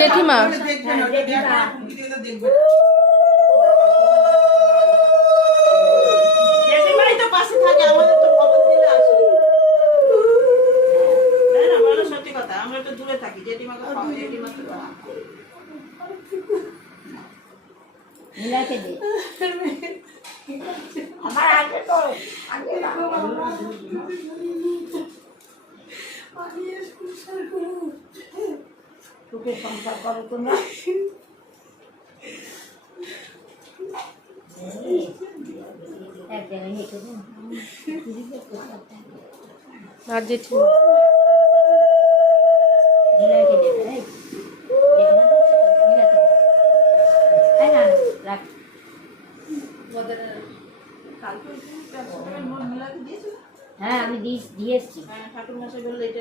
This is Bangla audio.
জেঠিমা জেঠিমাই তো পাশে থাকে, আমাদের তো খবর দিলে আসে। তাই না, বলো সত্যি কথা, আমরা তো দূরে থাকি, জেঠিমাকে খাওয়া, জেঠিমা তো মিলাকে দে আমার আগে তো আগে তোকে সংসার করো তোমরা এক জায়গায় হেঁটে দেবো আর জেঠিমা মিলাকে দেবে তাই না রাখ হ্যাঁ আমি দিয়ে এসছি ঠাকুর মশাই বললে এটা